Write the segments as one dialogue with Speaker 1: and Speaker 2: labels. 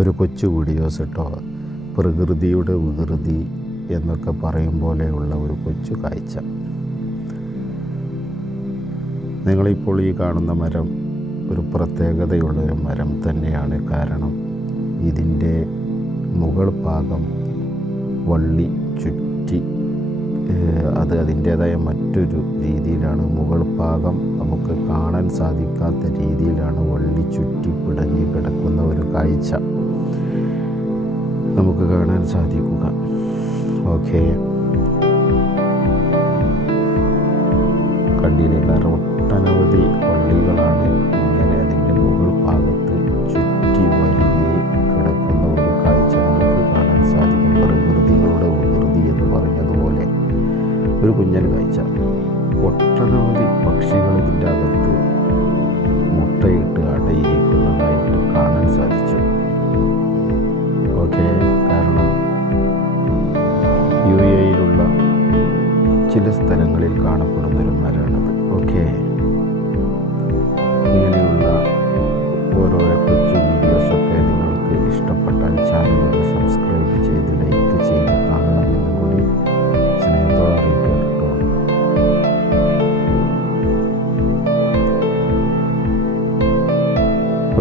Speaker 1: ഒരു കൊച്ചു വീഡിയോസ് ഇട്ടോ? പ്രകൃതിയുടെ വികൃതി എന്നൊക്കെ പറയും പോലെയുള്ള ഒരു കൊച്ചു കാഴ്ച. നിങ്ങളിപ്പോൾ ഈ കാണുന്ന മരം ഒരു പ്രത്യേകതയുള്ള ഒരു മരം തന്നെയാണ്. കാരണം ഇതിന്റെ മുകൾ ഭാഗം വള്ളി ചുറ്റി അത് അതിന്റേതായ മറ്റൊരു രീതിയിലാണ്. മുകൾ ഭാഗം നമുക്ക് കാണാൻ സാധിക്കാത്ത രീതിയിലാണ് വള്ളി ചുറ്റി പിടഞ്ഞ് കിടക്കുന്ന ഒരു കാഴ്ച നമുക്ക് കാണാൻ സാധിക്കുക. ഓക്കെ. കണ്ടിയിലെ കാരണം ഒട്ടനവധി വള്ളികളാണ് ഇങ്ങനെ അതിന്റെ മുകൾ ഭാഗത്ത് ചുറ്റി കുഞ്ഞൻ കാഴ്ച. ഒട്ടനവധി പക്ഷികൾ ഇതിന്റെ അകത്ത് മുട്ടയിട്ട് അടയിരിക്കുന്നതായിട്ട് കാണാൻ സാധിച്ചു. ഓക്കെ കാരണം യു എയിലുള്ള ചില സ്ഥലങ്ങളിൽ കാണപ്പെടുന്നൊരു മരണത് ഓക്കെ.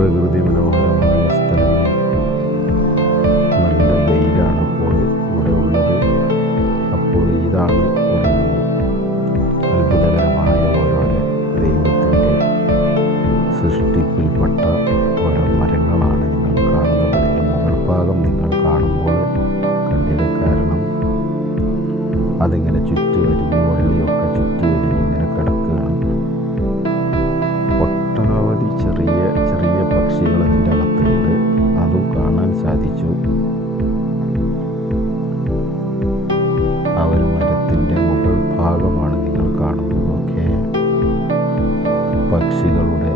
Speaker 1: പ്രകൃതി മനോഹരമായ സ്ഥലങ്ങൾ നല്ല വെയിലാണ് ഇപ്പോൾ ഇവിടെ ഉള്ളത്. അപ്പോൾ ഇതാണ് ഒരു അത്ഭുതകരമായ ഓരോരോ ദൈവത്തിന്റെ സൃഷ്ടിപ്പിൽപ്പെട്ട ഓരോ മരങ്ങളാണ് നിങ്ങൾ കാണുന്നത്. അതിന്റെ മുകൾ ഭാഗം നിങ്ങൾ കാണുമ്പോൾ കണ്ണിന് കാരണം അതിങ്ങനെ ചുറ്റി വരിഞ്ഞ് വള്ളിയൊക്കെ ചുറ്റി ഭാഗമാണ് നിങ്ങൾ കാണുന്നത്. ഓക്കെ. പക്ഷികളുടെ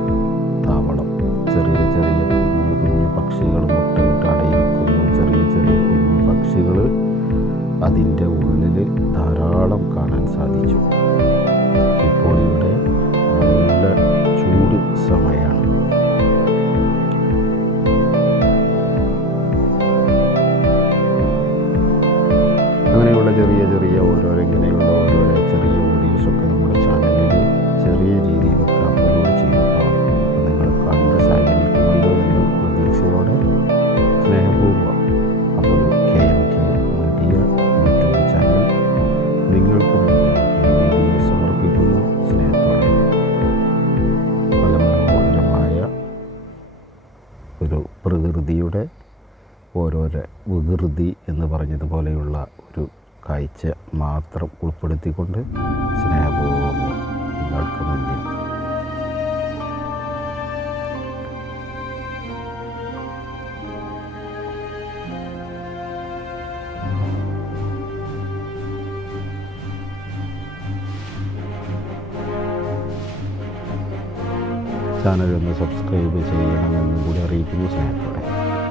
Speaker 1: താവളം. ചെറിയ ചെറിയ കുഞ്ഞു കുഞ്ഞു പക്ഷികൾ മുട്ടയിട്ട് അടയിരിക്കുന്നു. ചെറിയ ചെറിയ കുഞ്ഞു പക്ഷികൾ അതിന്റെ ഉള്ളിൽ ധാരാളം കാണാൻ സാധിച്ചു. ഇപ്പോൾ ഇവിടെ നല്ല ചൂട് സമയമാണ്. അങ്ങനെയുള്ള ചെറിയ ചെറിയ ഓരോരോ ഇങ്ങനെയുള്ള നിങ്ങൾക്ക് മുന്നിൽ ഈ സമർപ്പിക്കുന്നു സ്നേഹത്തോടെ നല്ല മനോഹരമായ ഒരു പ്രകൃതിയുടെ ഓരോരോ വികൃതി എന്ന് പറഞ്ഞതുപോലെയുള്ള ഒരു കാഴ്ച മാത്രം ഉൾപ്പെടുത്തിക്കൊണ്ട് സ്നേഹപൂർവം നിങ്ങൾക്ക് മുന്നിൽ ചാനൽ ഒന്ന് സബ്സ്ക്രൈബ് ചെയ്യണമെന്നും കൂടി അറിയിക്കുന്നു. സ്നേഹത്തോടെ.